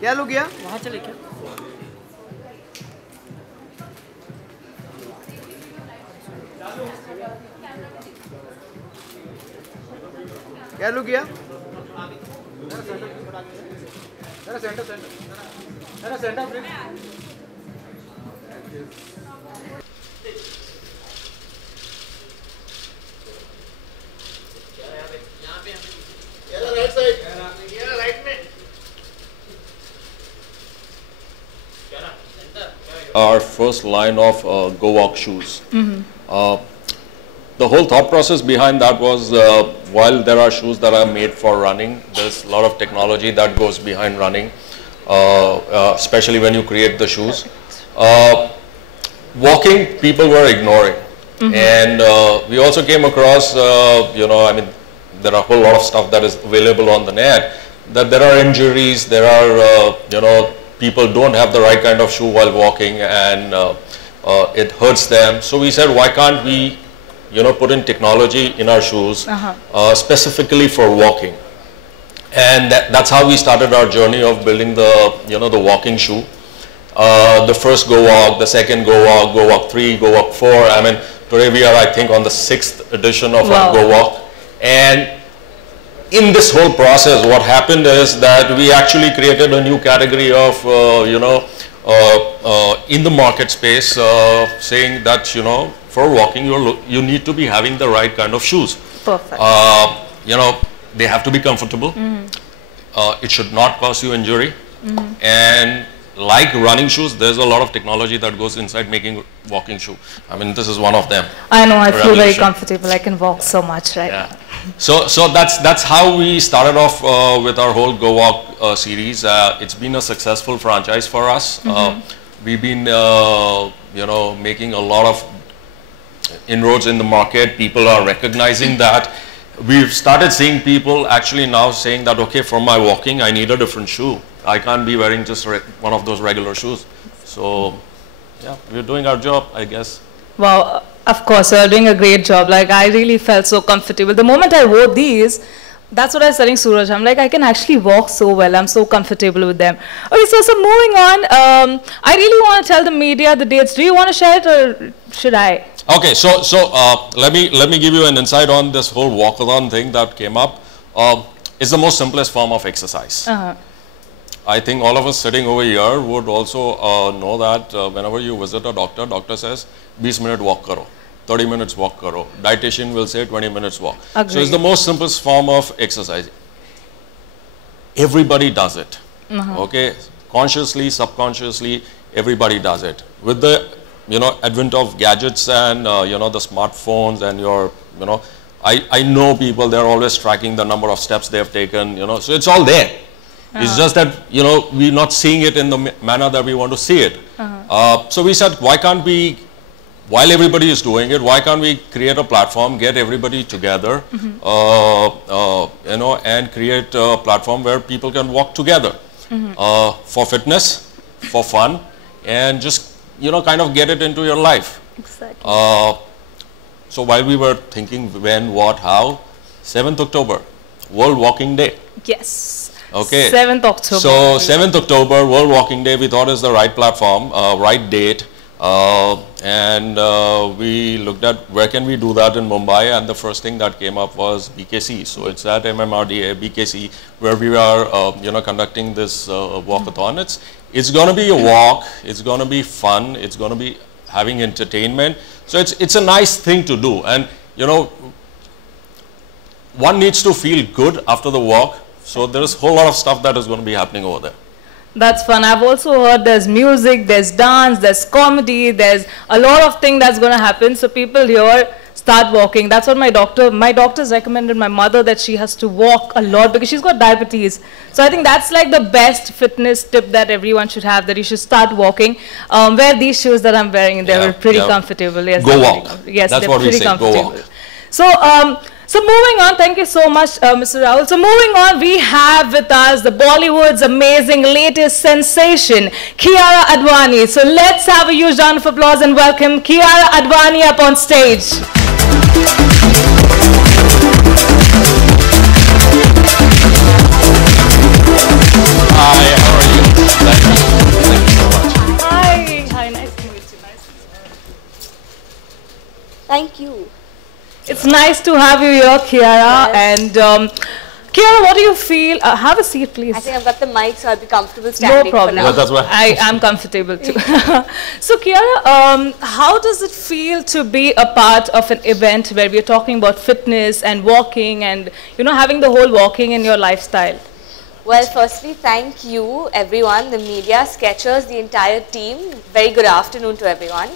क्या लो गया? वहाँ चले क्या? क्या लो गया? Our first line of Go Walk shoes. The whole thought process behind that was while there are shoes that are made for running, there's a lot of technology that goes behind running, especially when you create the shoes. Walking, people were ignoring. And we also came across, you know, I mean, there are a whole lot of stuff that is available on the net, that there are injuries, there are, you know, people don't have the right kind of shoe while walking and it hurts them. So we said, why can't we, you know, put in technology in our shoes specifically for walking? And that's how we started our journey of building the, you know, the walking shoe. The first Go Walk, the second Go Walk 3, Go Walk 4. I mean, today we are, I think, on the 6th edition of our Go Walk. And in this whole process, what happened is that we actually created a new category of, you know, in the market space, saying that, you know, for walking, you need to be having the right kind of shoes. Perfect. You know, they have to be comfortable. It should not cause you injury. And like running shoes, there's a lot of technology that goes inside making walking shoe. I mean, this is one of them. I know, I feel very comfortable. I can walk so much, right? Yeah. So that's how we started off with our whole Go Walk series. It's been a successful franchise for us. We've been, you know, making a lot of inroads in the market. People are recognizing that. We've started seeing people actually now saying that, okay, for my walking, I need a different shoe. I can't be wearing just one of those regular shoes. So, yeah, we're doing our job, I guess. Wow, of course, you're doing a great job. Like, I really felt so comfortable. The moment I wore these, that's what I was telling Suraj. I'm like, I can actually walk so well. I'm so comfortable with them. Okay, so moving on, I really want to tell the media the dates. Do you want to share it or should I? Okay, so let me give you an insight on this whole walkathon thing that came up. It's the most simplest form of exercise. I think all of us sitting over here would also know that whenever you visit a doctor, doctor says 20 minute walk karo, 30 minutes walk karo. Dietitian will say 20 minutes walk. Agreed. So it's the most simplest form of exercise. Everybody does it. Okay, consciously, subconsciously, everybody does it. With the, you know, advent of gadgets and you know, the smartphones and your, you know, I know people, they're always tracking the number of steps they have taken, you know, so it's all there. It's just that, you know, we're not seeing it in the manner that we want to see it. So we said, why can't we, while everybody is doing it, why can't we create a platform, get everybody together, you know, and create a platform where people can walk together for fitness, for fun, and just, you know, kind of get it into your life. Exactly. So while we were thinking when, what, how, 7th October, World Walking Day. Yes. Okay. 7th October. So 7th October, World Walking Day, we thought is the right platform, right date. And we looked at where can we do that in Mumbai, and the first thing that came up was BKC. So it's at MMRDA, BKC, where we are, you know, conducting this walkathon. It's going to be a walk, it's going to be fun, it's going to be having entertainment. So it's a nice thing to do. And, you know, one needs to feel good after the walk. So there is a whole lot of stuff that is going to be happening over there. That's fun. I've also heard there's music, there's dance, there's comedy, there's a lot of things that's going to happen. So people here start walking. That's what my doctors recommended my mother, that she has to walk a lot because she's got diabetes. So I think that's like the best fitness tip that everyone should have, that you should start walking. Wear these shoes that I'm wearing, and they're pretty comfortable. Yes, Go walk. Yes, that's they're what pretty we say. comfortable. Go walk. So moving on, thank you so much, Mr. Rahul. So moving on, we have with us the Bollywood's amazing latest sensation, Kiara Advani. So let's have a huge round of applause and welcome Kiara Advani up on stage. nice to have you here, Kiara. And Kiara, what do you feel? Have a seat, please. I think I've got the mic, so I'll be comfortable standing. No problem. For now. Yeah, that's why. I am comfortable too. So, Kiara, how does it feel to be a part of an event where we're talking about fitness and walking and, you know, having the whole walking in your lifestyle? Well, firstly, thank you, everyone, the media, Skechers, the entire team. Very good afternoon to everyone.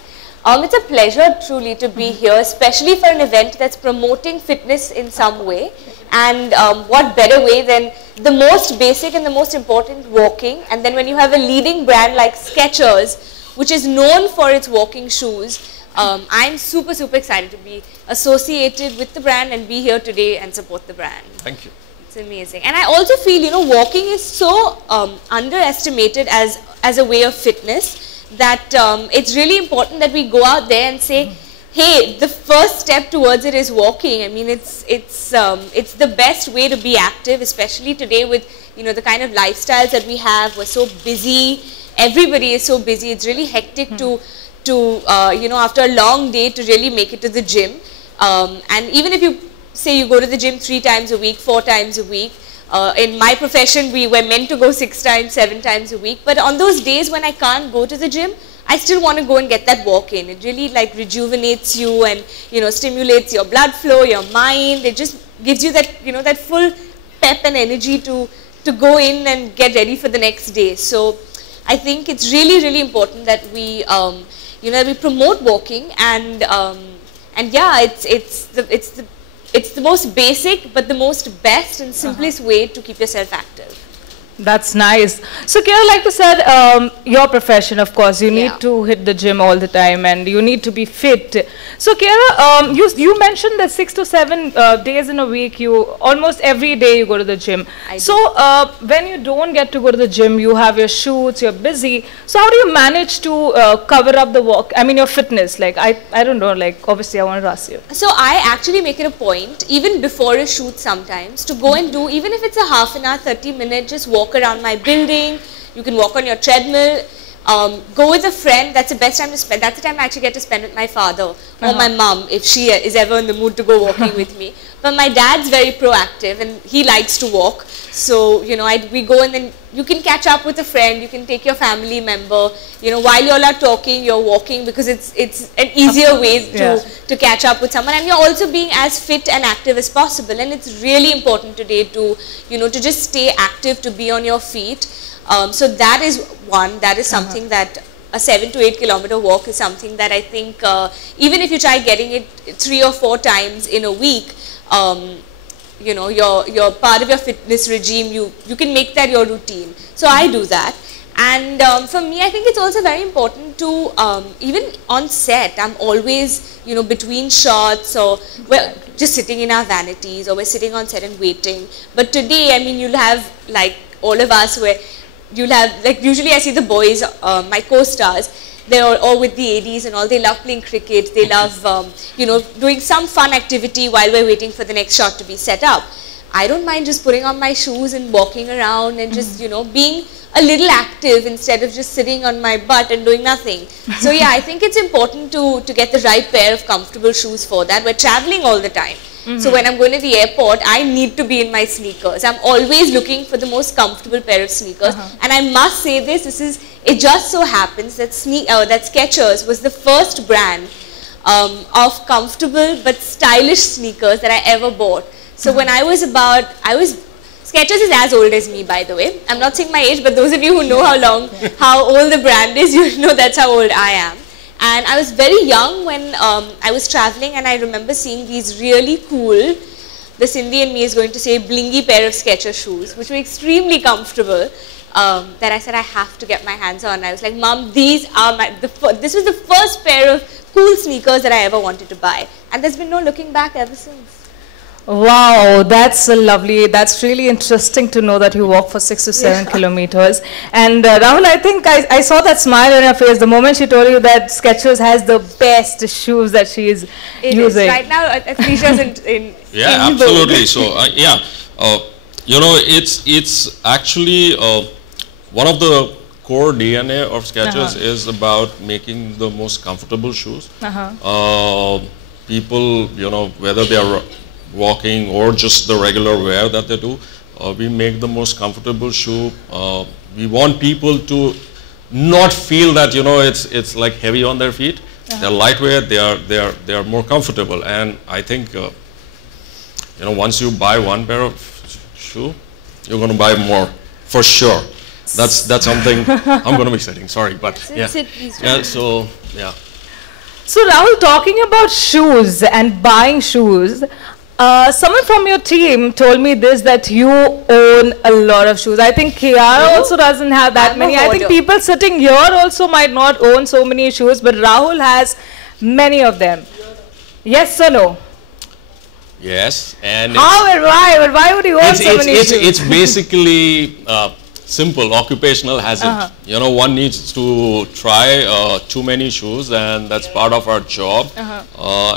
It's a pleasure truly to be here, especially for an event that's promoting fitness in some way. And what better way than the most basic and the most important, walking. And then when you have a leading brand like Skechers, which is known for its walking shoes, I'm super, super excited to be associated with the brand and be here today and support the brand. Thank you. It's amazing. And I also feel, you know, walking is so underestimated as a way of fitness that it's really important that we go out there and say, hey, the first step towards it is walking. I mean, it's the best way to be active, especially today with, you know, the kind of lifestyles that we have. We're so busy. Everybody is so busy. It's really hectic to you know, after a long day to really make it to the gym. And even if you say you go to the gym 3 times a week, 4 times a week, in my profession, we were meant to go 6 times, 7 times a week. But on those days when I can't go to the gym, I still want to go and get that walk in. It really like rejuvenates you and, you know, stimulates your blood flow, your mind. It just gives you that, you know, that full pep and energy to go in and get ready for the next day. So I think it's really, really important that we, you know, we promote walking and yeah, it's the most basic but the most best and simplest way to keep yourself active. That's nice. So, Kiara, like you said, your profession, of course, you need to hit the gym all the time and you need to be fit. So, Kiara, you mentioned that 6 to 7 days in a week, almost every day you go to the gym. So, when you don't get to go to the gym, you have your shoots, you're busy. So, how do you manage to cover up the walk? I mean, your fitness. Like, I don't know, like, obviously, I wanted to ask you. So, I actually make it a point, even before a shoot sometimes, to go and do, even if it's a half an hour, 30 minutes, just walk around my building. You can walk on your treadmill, go with a friend. That's the best time to spend. That's the time I actually get to spend with my father or my mom if she is ever in the mood to go walking with me. But my dad's very proactive and he likes to walk. So, you know, we go and then you can catch up with a friend, you can take your family member, you know, while you all are talking, you're walking because it's an easier way to catch up with someone, and you're also being as fit and active as possible. And it's really important today to, you know, to just stay active, to be on your feet. So that is one, that is something that a 7 to 8 kilometer walk is something that I think even if you try getting it 3 or 4 times in a week, you know, you're part of your fitness regime, you can make that your routine. So I do that. And for me, I think it's also very important to, even on set, I'm always, you know, between shots or we're just sitting in our vanities or we're sitting on set and waiting. But today, I mean, you'll have like all of us where you'll have, like usually I see the boys, my co-stars, they're all with the ADs and all, they love playing cricket, they love, you know, doing some fun activity while we're waiting for the next shot to be set up. I don't mind just putting on my shoes and walking around and just, you know, being a little active instead of just sitting on my butt and doing nothing. So yeah, I think it's important to get the right pair of comfortable shoes for that. We're traveling all the time. So when I'm going to the airport, I need to be in my sneakers. I'm always looking for the most comfortable pair of sneakers. And I must say this is, it just so happens that that Skechers was the first brand of comfortable but stylish sneakers that I ever bought. So when Skechers is as old as me, by the way. I'm not saying my age, but those of you who know how old the brand is, you know that's how old I am. And I was very young when I was traveling, and I remember seeing these really cool, the Cindy and me is going to say, blingy pair of Skechers shoes, which were extremely comfortable, that I said I have to get my hands on. I was like, Mom, these are this was the first pair of cool sneakers that I ever wanted to buy. And there's been no looking back ever since. Wow, that's lovely. That's really interesting to know that you walk for 6 to 7 kilometers. And Rahul, I think I saw that smile on your face the moment she told you that Skechers has the best shoes that she is using. Right now, Athleisha's in yeah, absolutely. So you know, it's actually one of the core DNA of Skechers is about making the most comfortable shoes. people, whether they are walking or just the regular wear that they do, we make the most comfortable shoe. We want people to not feel that it's like heavy on their feet. They're lightweight. They are more comfortable. And I think once you buy one pair of shoe, you're going to buy more for sure. That's something I'm going to be saying. Sorry, but yeah. So yeah. So Rahul, talking about shoes and buying shoes, someone from your team told me this, that you own a lot of shoes. I think Kiara also doesn't have that many. I think people sitting here also might not own so many shoes, but Rahul has many of them. Yes or no? Yes. And how and why? But why would you own so many shoes? It's basically simple, occupational hazard. One needs to try too many shoes, and that's part of our job.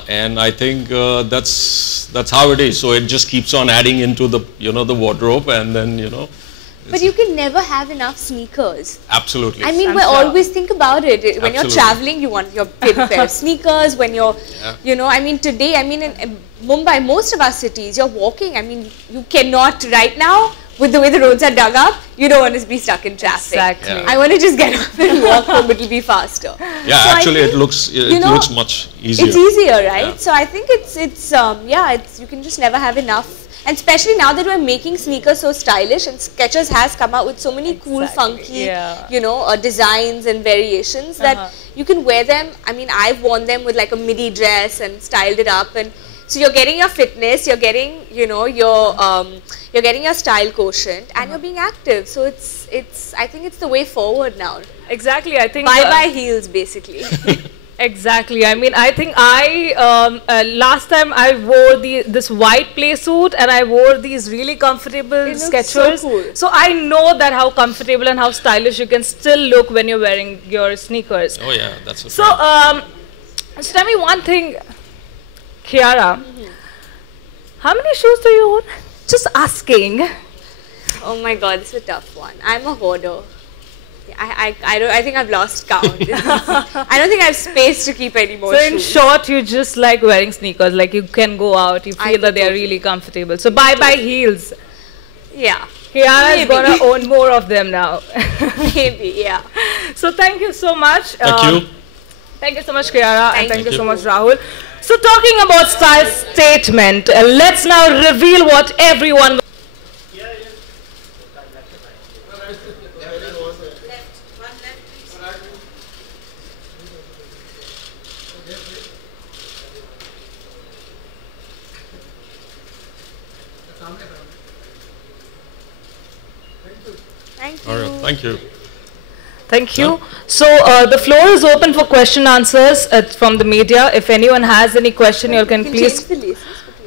And I think that's how it is. So it just keeps on adding into the the wardrobe, and then But you can never have enough sneakers. Absolutely. I mean, we always think about it. When you're traveling, you want your favorite pair of sneakers. When you're, I mean, today, I mean, in Mumbai, most of our cities, you're walking. I mean, you cannot right now, with the way the roads are dug up, you don't want to be stuck in traffic. Exactly. I want to just get up and walk home. It'll be faster. Yeah, so actually, it looks much easier. It's easier, right? Yeah. So I think it's you can just never have enough. And especially now that we're making sneakers so stylish, and Skechers has come out with so many cool, funky, designs and variations that you can wear them. I mean, I've worn them with like a midi dress and styled it up, and so you're getting your fitness, you're getting, you're getting your style quotient, and you're being active. So I think it's the way forward now. Exactly, I think. Bye heels, basically. Exactly. I mean, I think last time I wore this white play suit, and I wore these really comfortable Skechers. So cool. So I know that how comfortable and how stylish you can still look when you're wearing your sneakers. Oh yeah, that's so. So tell me one thing, Kiara. How many shoes do you own? Just asking. Oh my God, this is a tough one. I'm a hoarder. I think I've lost count. I don't think I have space to keep any more shoes. So in short, you just like wearing sneakers, like you can go out, you feel that they're really comfortable. So bye heels. Yeah. Kiara is going to own more of them now. Maybe, yeah. So thank you so much. Thank you. Thank you so much, Kiara, and thank you so much, Rahul. So talking about style statement, let's now reveal what everyone... Thank you. All right, thank you. Thank you. So the floor is open for question answers from the media. If anyone has any question, you can please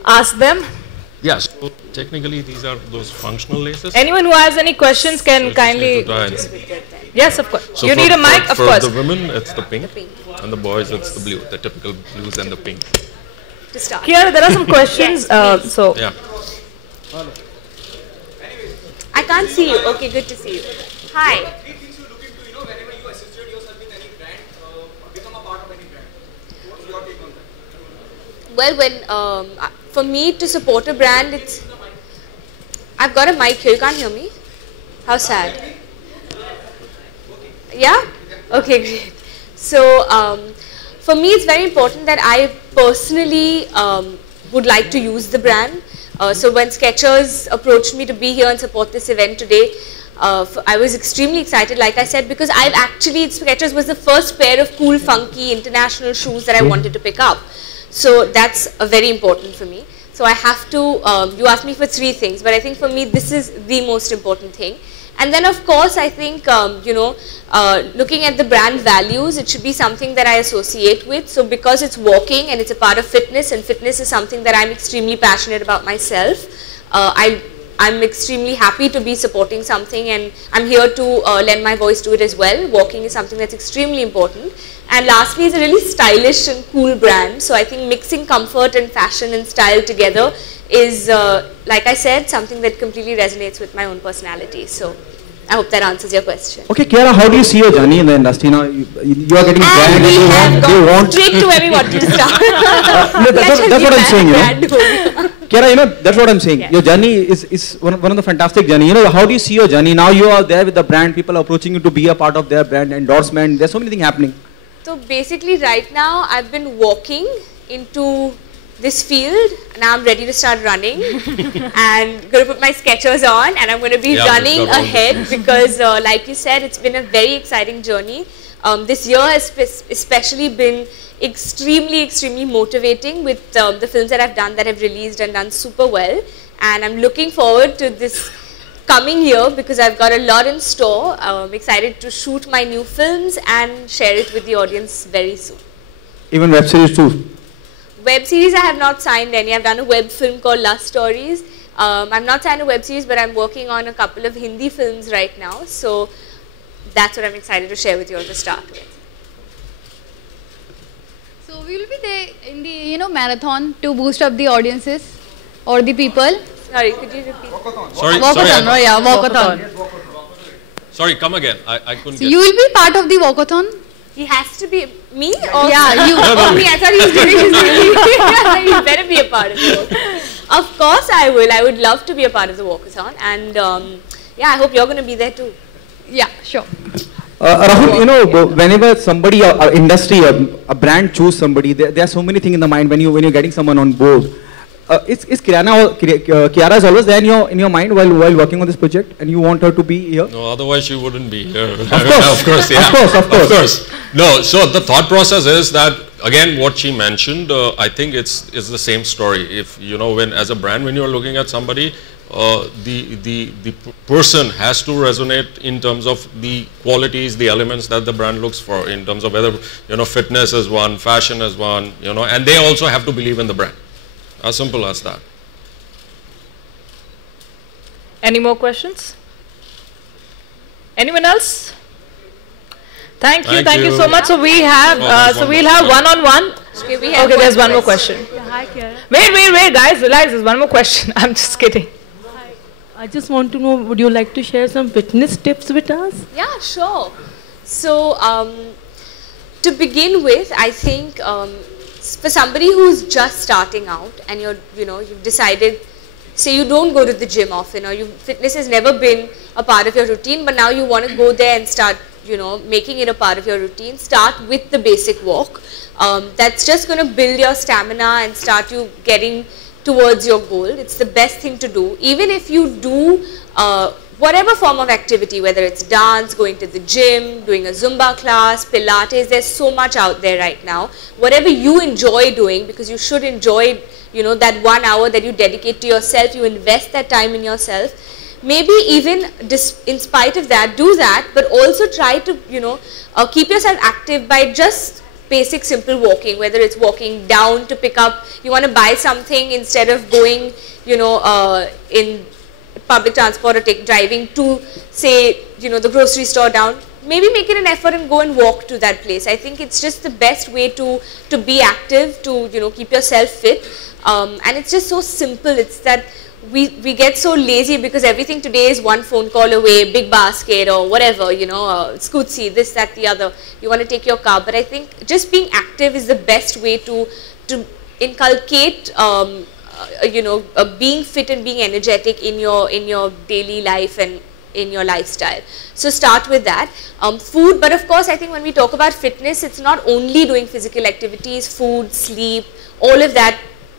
ask them. Yes, so technically these are those functional laces. Anyone who has any questions can kindly... Yes, of course. So you need a mic, of course. For the women, it's the pink, and the boys, it's the blue, the typical blues and the pink. To start. Kiara, there are some questions. Yeah. I can't see you. Okay, good to see you. Hi. Whenever you associate yourself with any brand, become a part of any brand. What's your take on that? Well, for me to support a brand, it's... I've got a mic here. You can't hear me? How sad. Yeah? Okay, great. So, for me, it's very important that I personally would like to use the brand. So when Skechers approached me to be here and support this event today, I was extremely excited, like I said, because Skechers was the first pair of cool, funky, international shoes that I wanted to pick up. So that's very important for me. So I have to, you asked me for 3 things, but I think for me this is the most important thing. And then of course I think, looking at the brand values, it should be something that I associate with. So because it's walking and it's a part of fitness, and fitness is something that I'm extremely passionate about myself, I'm extremely happy to be supporting something, and I'm here to lend my voice to it as well. Walking is something that's extremely important. And lastly, it's a really stylish and cool brand. So I think mixing comfort and fashion and style together is, like I said, something that completely resonates with my own personality. So I hope that answers your question. Okay, Kiara, how do you see your journey in the industry now? You are getting And brand we have and gone straight to where we wanted to start. No, that's what I'm saying, you know. Kiara, you know, that's what I'm saying. Yeah. Your journey is one of the fantastic journey. You know, how do you see your journey? Now you are there with the brand, people are approaching you to be a part of their brand endorsement. There's so many things happening. So basically right now I've been walking into this field. Now I'm ready to start running and going to put my Skechers on and I'm going to be running ahead because like you said, it's been a very exciting journey. This year has especially been extremely motivating with the films that I've done that have released and done super well, and I'm looking forward to this coming year because I've got a lot in store. I'm excited to shoot my new films and share it with the audience very soon. Even web series too. Web series, I have not signed any. I've done a web film called Lust Stories. I've not signed a web series, but I'm working on a couple of Hindi films right now. So that's what I'm excited to share with you all to start with. So we will be there in the marathon to boost up the audiences or the people. Sorry, could you repeat? Sorry, Walkathon, sorry, walkathon. sorry, come again. I couldn't So get you will be part of the walkathon. He has to be me or Yeah, you. Oh, me. I thought he was doing his movie. You better be a part of the walkathon. Of course I will. I would love to be a part of the walkathon, and yeah, I hope you're going to be there too. Yeah, sure. Rahul, you know, whenever somebody, industry, a brand choose somebody, there are so many things in the mind when you're getting someone on board. Is Kiara is always there in your mind while working on this project, and you want her to be here? No, otherwise she wouldn't be here. Of course, of course, yeah. Of course. No, so the thought process is that, again, what she mentioned, I think it's the same story. If, you know, when as a brand, when you're looking at somebody, the person has to resonate in terms of the qualities, the elements that the brand looks for, in terms of whether, you know, fitness is one, fashion is one, you know, and they also have to believe in the brand. As simple as that. Any more questions? Anyone else? Thank you so much. So we have, we'll have one-on-one. Okay, there's one more question. Yeah, hi, Kiara. Wait, guys, relax. There's one more question. I'm just kidding. Hi. I just want to know, would you like to share some fitness tips with us? Yeah, sure. So, to begin with, I think for somebody who's just starting out and you've decided, say you don't go to the gym often or fitness has never been a part of your routine, but now you want to go there and start, making it a part of your routine, start with the basic walk. That's just going to build your stamina and start you getting towards your goal. It's the best thing to do. Even if you do whatever form of activity, whether it's dance, going to the gym, doing a Zumba class, Pilates, there's so much out there right now. Whatever you enjoy doing, because you should enjoy, that 1 hour that you dedicate to yourself, you invest that time in yourself. Maybe even in spite of that, do that, but also try to, keep yourself active by just basic simple walking, whether it's walking down to pick up, you want to buy something instead of going, in public transport or driving to, say, the grocery store down. Maybe make it an effort and go and walk to that place. I think it's just the best way to be active, to, keep yourself fit. And it's just so simple. It's that we get so lazy because everything today is one phone call away, big basket or whatever, Scootsie, this, that, the other. You want to take your car. But I think just being active is the best way to inculcate, being fit and being energetic in your daily life and in your lifestyle. So start with that. Food, but of course I think when we talk about fitness, it's not only doing physical activities, food, sleep, all of that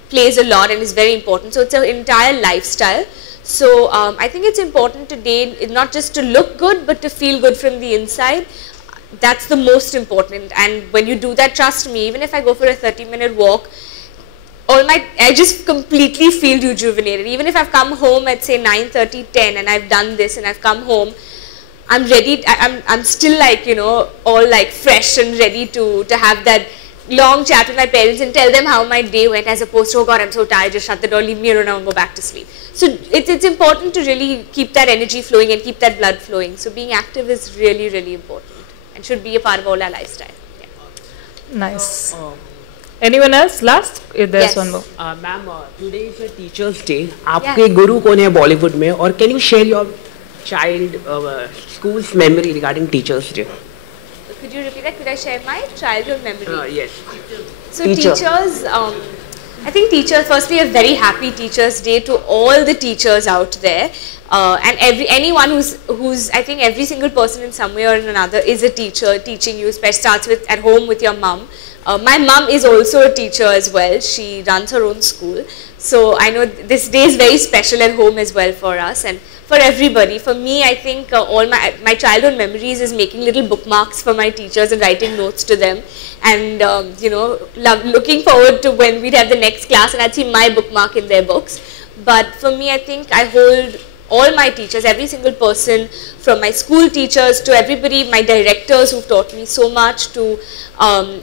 plays a lot and is very important. So it's an entire lifestyle. So I think it's important today not just to look good, but to feel good from the inside. That's the most important. And when you do that, trust me, even if I go for a 30-minute walk, I just completely feel rejuvenated. Even if I've come home at say 9:30, 10 and I've done this and I've come home, I'm ready, I'm still like, all like fresh and ready to have that long chat with my parents and tell them how my day went, as opposed to, oh God, I'm so tired, just shut the door, leave me alone and go back to sleep. So it's important to really keep that energy flowing and keep that blood flowing. So being active is really, really important and should be a part of all our lifestyle. Yeah. Nice. Anyone else? Last? If there's one more. Ma'am, today is your Teachers' Day. आपके गुरु कौन है बॉलीवुड में? और can you share your school's memory regarding Teachers' Day? Could you repeat that? Could I share my childhood memory? Yes. So Teacher. teachers, I think teachers, firstly a very happy Teachers' Day to all the teachers out there. And anyone who's, I think every single person in some way or another is a teacher teaching you, especially starts with at home with your mum. My mum is also a teacher as well. She runs her own school. So I know this day is very special at home as well for us and for everybody. For me, I think all my childhood memories is making little bookmarks for my teachers and writing notes to them. And, you know, looking forward to when we'd have the next class and I'd see my bookmark in their books. But for me, I think I hold all my teachers, every single person, from my school teachers to everybody, my directors who've taught me so much, to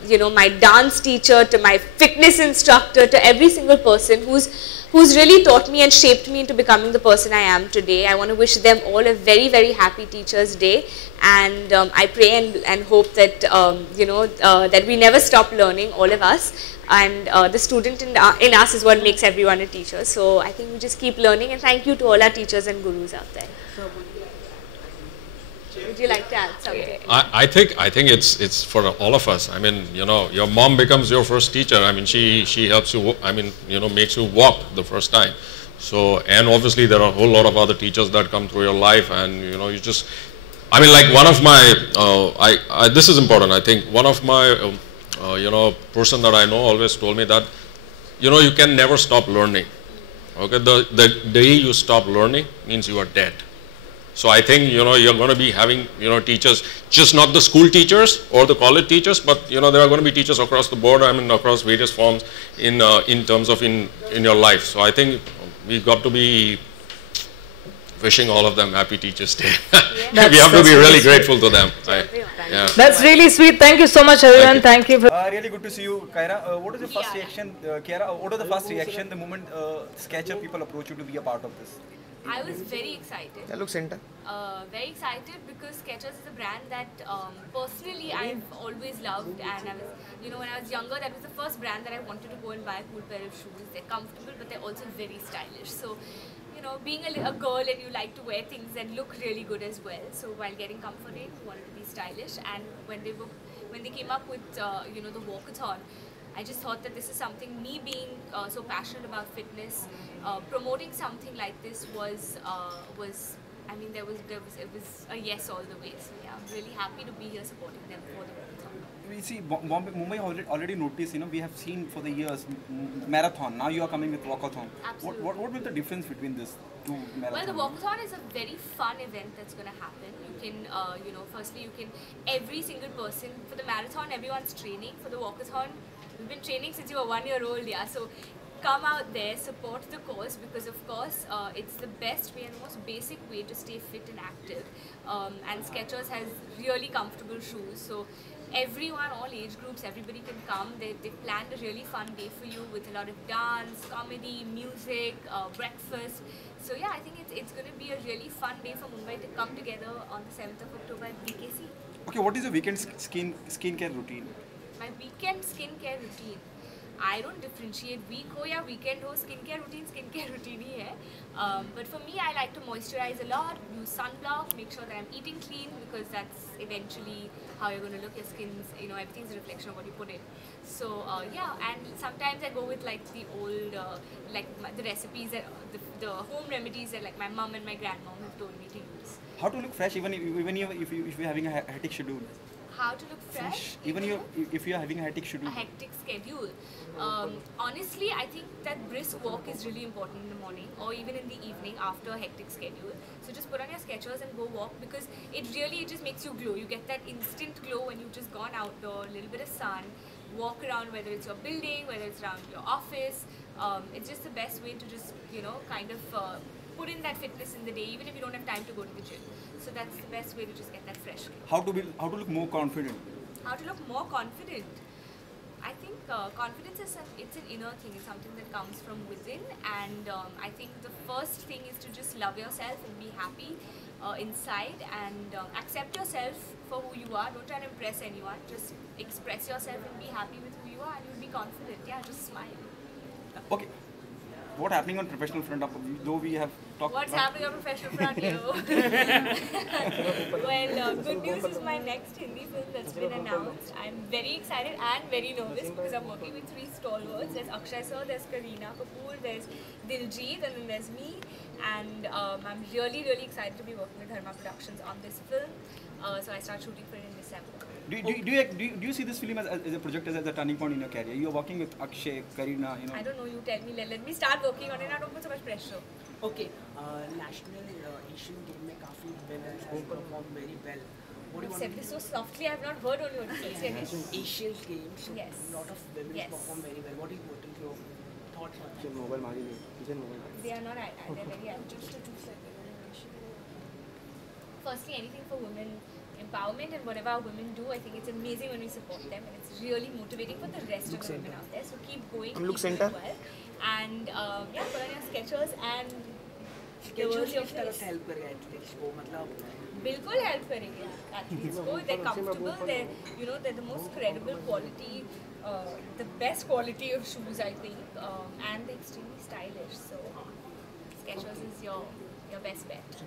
you know, my dance teacher, to my fitness instructor, to every single person who's really taught me and shaped me into becoming the person I am today. I want to wish them all a very, very happy Teachers' Day, and I pray and hope that you know, that we never stop learning, all of us. And the student in us is what makes everyone a teacher. So I think we just keep learning, and thank you to all our teachers and gurus out there. Would you like to add something? I think it's for all of us. I mean, you know, your mom becomes your first teacher. I mean, she helps you, I mean, you know, makes you walk the first time. So, and obviously there are a whole lot of other teachers that come through your life, and you know, you just, I mean, like one of my, this is important, I think, one of my, you know, person that I know always told me that, you know, you can never stop learning. Okay, the day you stop learning means you are dead. So I think, you know, you're going to be having, you know, teachers, just not the school teachers or the college teachers, but, you know, there are going to be teachers across the board, I mean, across various forms in terms of in your life. So I think we've got to be wishing all of them happy Teachers' Day. Yeah. We have to be really grateful to them. Yeah. That's really sweet. Thank you so much, everyone. Thank you. Really good to see you, Kyra. What was your first reaction, Kiara? What was the first reaction the moment Sketcher people approach you to be a part of this? I was very excited. Yeah, look, center. Very excited because Skechers is a brand that personally I've always loved, and I was, you know, when I was younger, that was the first brand that I wanted to go and buy a cool pair of shoes. They're comfortable, but they're also very stylish. So, you know, being a girl and you like to wear things that look really good as well. So while getting comforting, you wanted to be stylish. And when they came up with you know, the walkathon, I just thought that this is something, me being so passionate about fitness, promoting something like this was I mean, it was a yes all the way. So yeah, I'm really happy to be here supporting them for the walkathon. We see Mumbai already noticed, you know, we have seen for the years marathon. Now you are coming with walkathon. Absolutely. What will be the difference between this two marathon? Well, the walkathon is a very fun event that's going to happen. You can, you know, firstly you can, every single person, for the marathon everyone's training. For the walkathon, we've been training since you were 1 year old, yeah. So come out there, support the cause, because of course it's the best way and the most basic way to stay fit and active. And Skechers has really comfortable shoes. So everyone, all age groups, everybody can come. They've planned a really fun day for you with a lot of dance, comedy, music, breakfast. So yeah, I think it's going to be a really fun day for Mumbai to come together on the 7th of October at BKC. Okay, what is your weekend skincare routine? My weekend skincare routine, I don't differentiate week ho ya weekend ho, skincare routine hi hai. But for me, I like to moisturize a lot, use sunblock, make sure that I'm eating clean, because that's eventually how you're going to look. Your skin's, you know, everything's a reflection of what you put in. So yeah, and sometimes I go with like the old, the recipes, that the home remedies that like my mom and my grandmom have told me to use. How to look fresh even if you're having a hectic schedule? How to look fresh? Even if you're having a hectic schedule. A hectic schedule. Honestly, I think that brisk walk is really important in the morning or even in the evening after a hectic schedule. So just put on your Skechers and go walk, because it just makes you glow. You get that instant glow when you've just gone outdoor, a little bit of sun, walk around, whether it's your building, whether it's around your office. It's just the best way to just, you know, kind of put in that fitness in the day, even if you don't have time to go to the gym. So that's the best way to just get that fresh glow. How to look more confident? How to look more confident? I think confidence is it's an inner thing. It's something that comes from within, and I think the first thing is to just love yourself and be happy inside, and accept yourself for who you are. Don't try to impress anyone. Just express yourself and be happy with who you are, and you'll be confident. Yeah, just smile. Okay. what happening on professional front? Though we have talked. What's happening on professional front, yo? Well, good news is my next Hindi film that's been announced. I'm very excited and very nervous because I'm working with 3 stalwarts. There's Akshay sir, there's Kareena Kapoor, there's Diljit, and then there's me. And I'm really excited to be working with Dharma Productions on this film. So I start shooting for it in December. Do you see this film as a project, as a turning point in your career? You are working with Akshay, Kareena, you know. I don't know, you tell me. Let me start working on it. I don't put so much pressure. Okay, national Asian game में काफी women have performed very well. What do you You want said this so softly. I've not heard on your face. Asian games, Yes. a lot of women Yes. perform very well. What is your thoughts on that? They are not. They're very anxious. Firstly, anything for women empowerment and whatever our women do, I think it's amazing when we support them, and it's really motivating for the rest of the women out there. So keep going, keep doing well, and yeah, put on your Skechers and Skechers किस तरह से help करेगा athletes को, मतलब बिल्कुल help करेंगे athletes को. They're comfortable, they're the most credible quality, the best quality of shoes, I think, and they're extremely stylish. So Skechers is your best bet.